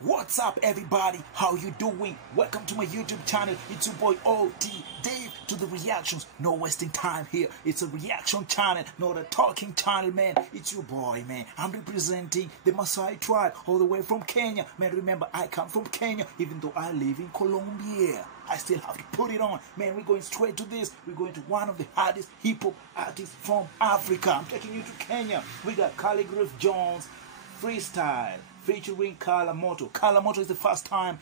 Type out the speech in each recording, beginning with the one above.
What's up, everybody? How you doing? Welcome to my YouTube channel. It's your boy OT Dave to the reactions. No wasting time here. It's a reaction channel, not a talking channel, man. It's your boy, man. I'm representing the Maasai tribe all the way from Kenya. Man, remember, I come from Kenya, even though I live in Colombia. I still have to put it on. Man, we're going straight to this. We're going to one of the hardest hip-hop artists from Africa. I'm taking you to Kenya. We got Khaligraph Jones freestyle featuring Kala Moto. Kala Moto is the first time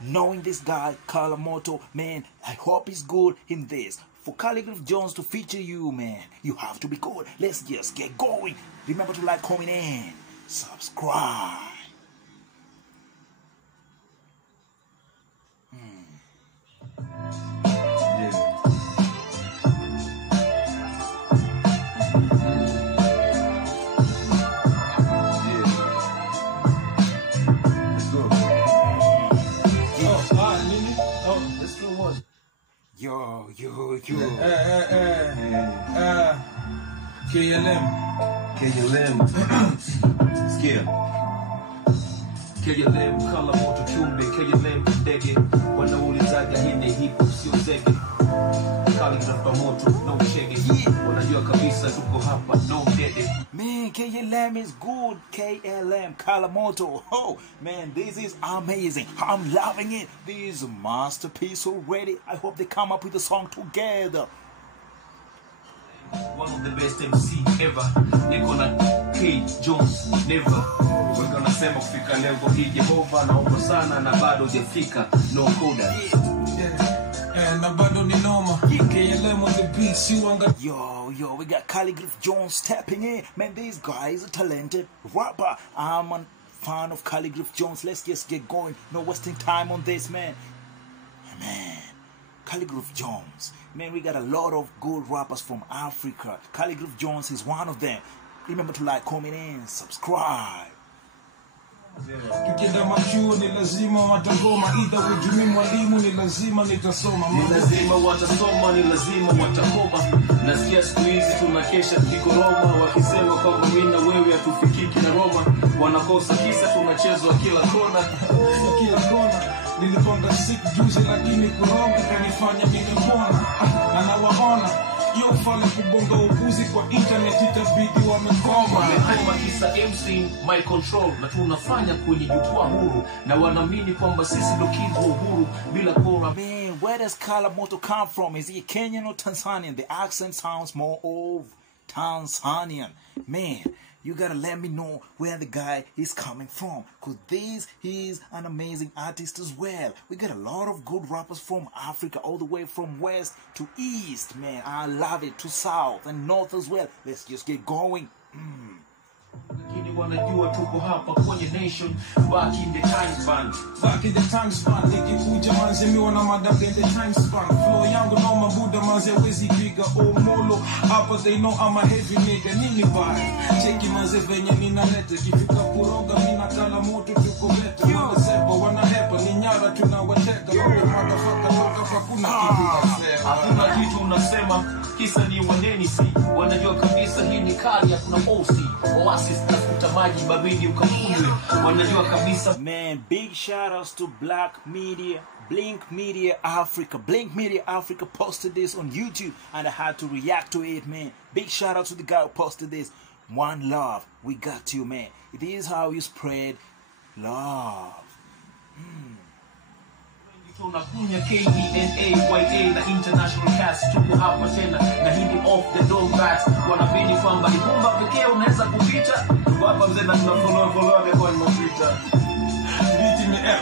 knowing this guy, Kala Moto. Man, I hope he's good in this. For Khaligraph Jones to feature you, man, you have to be good. Let's just get going. Remember to like, comment, and subscribe. Yo. KLM. Scale. KLM, Kala Moto Chumbe, KLM ndege. Wanaulizaga hii hip hop sio zege. Khaligraph Moto, no shege. Wanajua kabisa tuko hapa, no dede. Man, KLM is good. KLM, Kala Moto. Oh, man, this is amazing. I'm loving it. This is a masterpiece already. I hope they come up with a song together. One of the best MC ever. Nikona K. Jones, never. We're gonna sema kufika level hii Jehovah. Naomba sana na bado hujafika. No coda. Na bado ni noma. KLM on the beat, you anga. Yo, we got Khaligraph Jones stepping in. Man, this guy is a talented rapper. I'm a fan of Khaligraph Jones. Let's just get going. No wasting time on this, man. Man, Khaligraph Jones. Man, we got a lot of good rappers from Africa. Khaligraph Jones is one of them. Remember to like, comment, and subscribe. Tukienda machuo ni lazima watagoma, idha ujumi mwalimu ni lazima nitasoma. Ni lazima watasoma, ni lazima watakoma. Nasikia siku hizi tunakesha tukikoroma, wakisema kwamba mimi na wewe hatufikiki na Roma. Wanakosa kisa tunachezwa kila kona. Kila kona. Niliponga sick juzi lakini kuronga kanifanya nimepona. Na nawaona yo fala kubonga upuzi kwa internet itabidi wamekoma. Wamekoma kisa MC my control. Na tunafanya kwenye jukwaa huru. Na wanaamini kwamba sisi ndo kids wa uhuru bila kora. Man, where does Kala Moto come from? Is he Kenyan or Tanzanian? The accent sounds more of Tanzanian. Man, you gotta let me know where the guy is coming from. Cause he's an amazing artist as well. We got a lot of good rappers from Africa, all the way from west to east, man. I love it, to south and north as well. Let's just get going. Lakini wanajua tuko hapa kwenye nation. Back in the time span. Back in the time span. Nikikuja manze miwa na madam in the time span. Flow yangu no mabuda manze wezi piga omolo. Hapa they know I'm a heavy nigga. Nini bari? Cheki manze venye ninalete. Kifika kuroga mina Kala Moto tuko beta. Wanasepa wanahepa ni nyara tunawateka. Motherfucker toka pa kuna kitu nasema. Hakuna kitu unasema. Kisa ni waneni si. Wanajua kabisa hii ni kali ya kuna OC. Oasis tafuta maji babidi ukakunywe. Wanajua kabisa. Man, big shout outs to Blink Media Africa. Blink Media Africa posted this on YouTube and I had to react to it, man. Big shout out to the guy who posted this. One love, we got you, man. It is how you spread love. Tunakunya KENAYA na international cast. Tuko hapa tena na hindi off the dome backs. Wanabidi kwamba ni bomba pekee unaweza kupita. Tuko hapa mzee na tunafollow amekuwa ni mapita.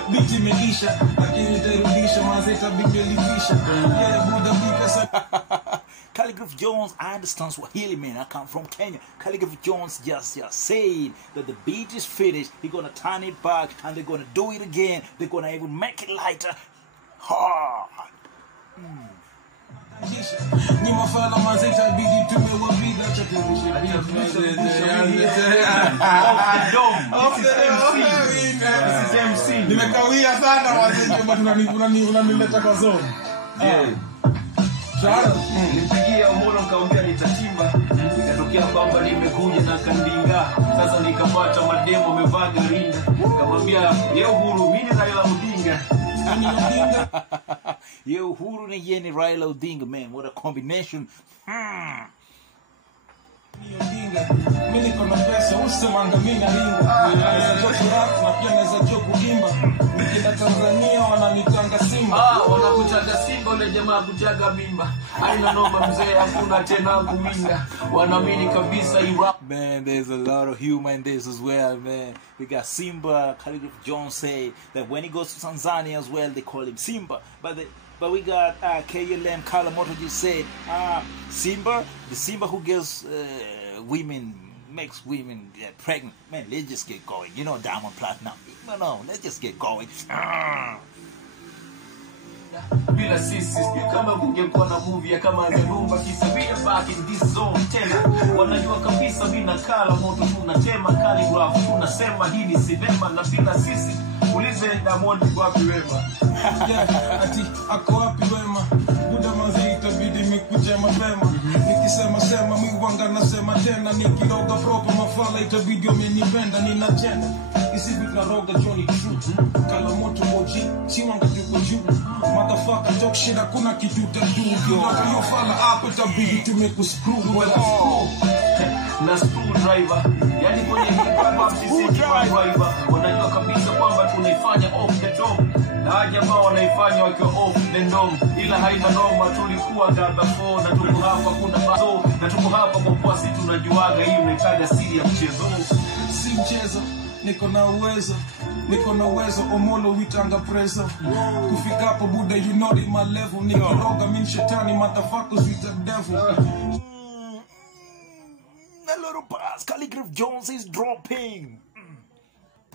Biti meisha lakini tarudisha mazeta bibelisha. Yeah, buda bika. Khaligraph Jones, I understand Swahili, man. I come from Kenya. Khaligraph Jones just said that the beat is finished. He's gonna turn it back and they're gonna do it again. They're gonna even make it lighter. Hard. Ni mafala mazeta bidi tumewapiga chakurusha. This is MC. Nimekawia sana wazee kama unanileta kwa zone. Nipigia Omolo kaambia nitatimba. Ikatokea kwamba nimekuja na kandinga. Sasa nikapata mademo wamevaa garinda. Kamwambia ye Uhuru mimi ni Raila Odinga. Ye Uhuru ni yeye ni Raila Odinga, man. What a combination. Mimi niko na pesa usemanga mimi na ringa. Naweza rap na pia naweza kuimba. Nikienda Tanzania wananitanga Simba. Wanakutaga Simba ule jamaa kujaga mimba. Haina noma mzee hakuna tena kuminga. Wanaamini kabisa rap. Man, there's a lot of humor in this as well, man. We got Simba. Khaligraph Jones say that when he goes to Tanzania as well, they call him Simba. But we got KLM Kalamoto just said Simba, the Simba who gives women, makes women get pregnant. Man, let's just get going. You know, Diamond Platinum. No, let's just get going. Bila sisi kama kungekuwa na movie kama Zanumba kisa we back in this zone tena. Wanajua kabisa mimi na Kalamoto tunatema Khaligraph tunasema hili si vema na bila sisi ulize Diamond wapi wema. Ati ako wapi wema? Buda manzi itabidi mikuja mapema. Nikisema mwiwanga nasema tena. Nikiroga proper mafala itabidi umenipenda. Nina tena isibi tunaroga Johnny True. Kalamoto moji siwanga tuko juu. Motherfucker talk shit hakuna kitu tatu. Yo fala hapo itabidi tumekuscrew. Na screwdriver. Yani kwenye hip hop sisi driver. Wanajua kabisa kwamba tunaifanya off the dome. Na jamaa wanaifanya wakiwa off the dome. Ila haina noma tulikuwa gaba 4 na tuko hapa kuna bazo na tuko hapa kwa kuwa sisi tunajuaga hii unaitaja siri ya mchezo. Si mchezo. Niko na uwezo Omolo witanga presa. Kufika hapo buda you know in my level. Nikiroga mimi shetani motherfuckers with the devil. A little pass. Khaligraph Jones is dropping.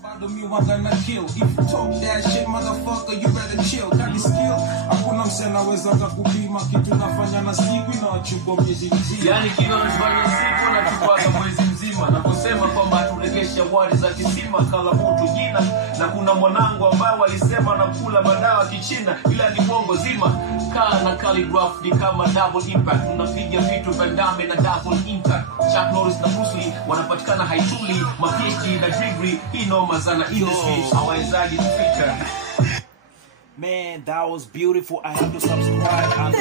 Bado mi wangana kill. If you talk that shit motherfucker you better chill. Kali skill hakuna msena weza kupima kitu nafanya na siku inawachukua miezi mzima. Yani kila nafanya siku na chukua mwezi mzima. Naposema kwamba turegesha wadi za kisima Kalamoto jina na kuna mwanangu ambao walisema na kula madawa kichina ila ni bongo zima. Kaa na Khaligraph ni kama double impact. Tunapiga vitu Van Damme na double impact. Chuck Norris na Bruce Lee wanapatikana haituli mapishi na degree hino mazana industry hawaezaji kufika. Man, that was beautiful. I have to subscribe and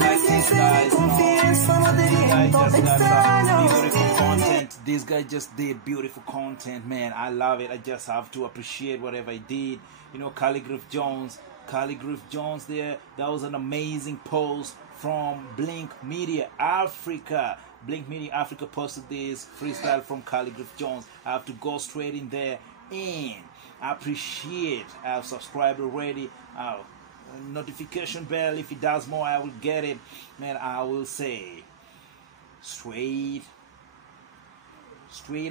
like these guys. Beautiful content. This guy just did beautiful content, man. I love it. I just have to appreciate whatever he did. You know, Khaligraph Jones there. That was an amazing post from Blink Media Africa. Blink Media Africa posted this freestyle from Khaligraph Jones. I have to go straight in there and I appreciate. I've subscribed already. Notification bell, if he does more I will get it. Man, I will say straight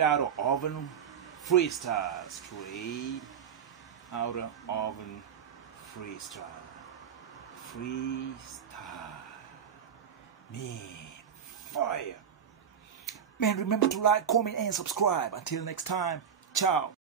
out of oven freestyle. Straight out of oven freestyle. Man, fire. Man, remember to like, comment and subscribe. Until next time, ciao.